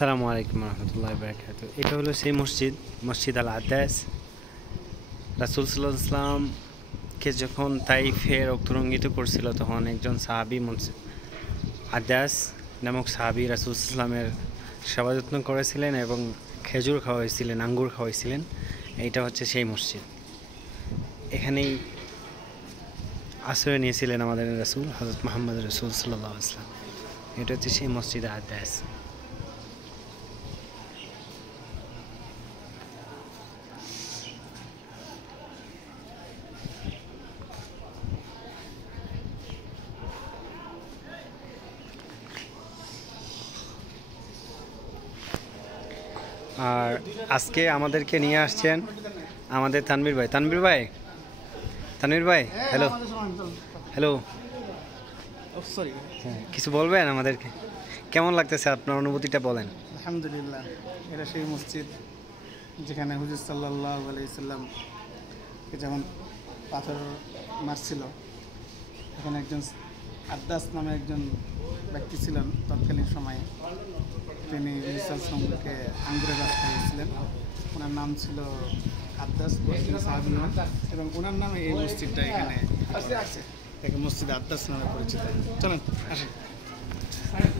আসসালামু আলাইকুম রহমতুল্লাহ বারাকাতুহু। এটা হলো সেই মসজিদ, মসজিদ আল আদাস। রাসূল সাল্লাল্লাহু আলাইহি ওয়াসাল্লামকে যখন তাইফে রক্তরঞ্জিত করছিল, তখন একজন সাহাবী আদাস নামক সাহাবী রাসূল সাল্লাল্লাহু আলাইহি ওয়াসাল্লামের সেবা যত্ন করেছিলেন এবং খেজুর খাওয়াইছিলেন, আঙ্গুর খাওয়াইছিলেন। এইটা হচ্ছে সেই মসজিদ। এখানেই আশ্রয় নিয়েছিলেন আমাদের রাসূল হযরত মুহাম্মদ রাসূল সাল্লাল্লাহু আলাইহি ওয়াসাল্লাম। এটা হচ্ছে সেই মসজিদ আদাস। আর আজকে আমাদেরকে নিয়ে আসছেন আমাদের তানভীর ভাই। হ্যালো হ্যালো, কিছু বলবেন আমাদেরকে? কেমন লাগতেছে, আপনার অনুভূতিটা বলেন। আলহামদুলিল্লাহ, এটা সেই মসজিদ যেখানে হুজুর সাল্লাল্লাহু আলাইহি সাল্লাম যেমন পাথর মারছিল, এখানে একজন আদ্দাস নামে একজন ব্যক্তি ছিলেন তৎকালীন সময়ে। তিনি হুজুর সাল্লাল্লাহু আলাইহি সাল্লামকে আঙ্গুরের গাছ খাইয়েছিলেন। ওনার নাম ছিল আদ্দাস সাহাবী, এবং ওনার নামে এই মসজিদটা এখানে আছে। মসজিদ আদ্দাস নামে পরিচিত। চলেন আসেন।